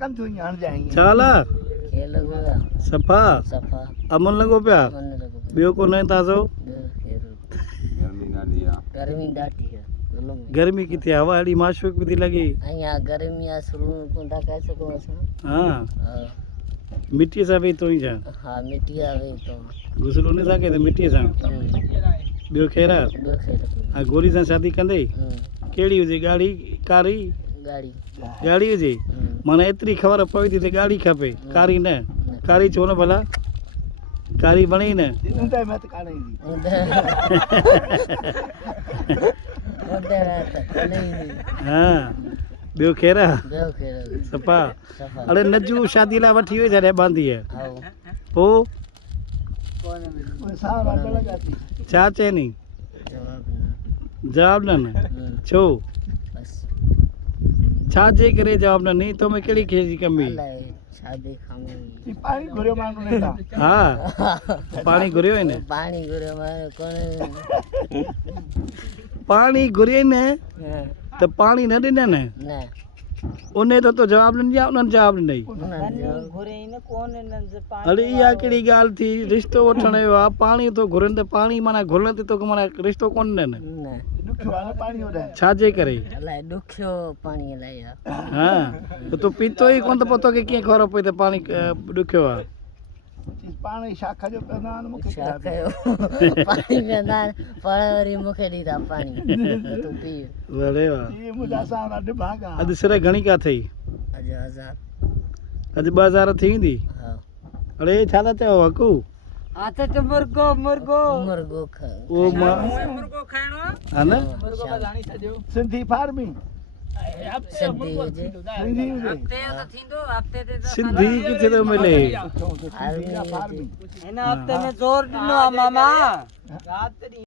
कम थो हाणे जाएंगे चाला खेल गया सफ़ा सफा अमन लॻो पिया मन लॻो ॿियो कोन्हे ताज़ो गर्मी ॾाढी आहे ज़ुल्म आहे। गर्मी किथे आहे? हवा एॾी माशूक बि थी लॻे અહીંયા गर्मी आहे शुरू कोन था करे सघूं असां हा हा मिटीअ सां वेही तो ई छा हा मिटी आहे तो गुसलो न सघे त मिटीअ सां ॿियो ख़ैर आहे? ॿियो खेल हा गोरी सां शादी कंदे कहिड़ी हुजे गाड़ी कारी गाड़ी गाड़ी हुजे माना एतिरी ख़बर पवे थी त गाड़ी खपे कारी न कारी छो न भला कारी बणे ई न उनते मत काने हा ॿियो ख़ैर आहे? ॿियो खेल सफ़ा सफा अड़े नजू शादी लाइ वठी हुई जॾहिं बांधी आहे आओ पोइ कोई सारा न लगाती छा चइनी जवाब जवाब न छो बस छा जे करे जवाब न नी तो में कहिड़ी खेजी कमी अलाए छा देखाऊं पानी घुरियो माण्हू नेता हा पाणी घुरियो आहे न पाणी घुरियो मां कोन पाणी घुरियो न त पाणी न ॾिननि न उन तो जवाब न ॾिया उन्हनि जवाब ॾिनई घुरे न कोन इन्हनि पाणी अरे इहा कहिड़ी ॻाल्हि थी रिश्तो वठण जो आहे पाणी थो घुरनि त पाणी माना घुरण ते तोखे माना रिश्तो कोन ॾियनि न दुखियो आहे न पाणी होॾे छा जे करे अलाए ॾुखियो पाणी अलाए आहे हा त तूं पीतो ई कोन त पोइ तोखे कीअं ख़बर पई त पाणी ॾुखियो आहे पाणी शाख जो पवंदा आहिनि मूंखे छा कयो पाणी पीअंदा आहिनि पर वरी मूंखे ॾींदा पाणी तूं पी अरे वाह इहे मुंहिंजा सावरा ॾिभागा अॼु सिर घणी का थई अॼु हज़ार अॼु 2000 थी वेंदी हा अड़े छा था चओ हकू हा त मुर्गो मुर्गो मुर्गो खा उहो मुर्गो खाइणो हा न सिंधी फार्मिंग सिंधी हुजे सिंधी हुजे सिंधी किथे थो मिले फार्मिंग हिन हफ़्ते में ज़ोर ॾिनो आहे मामा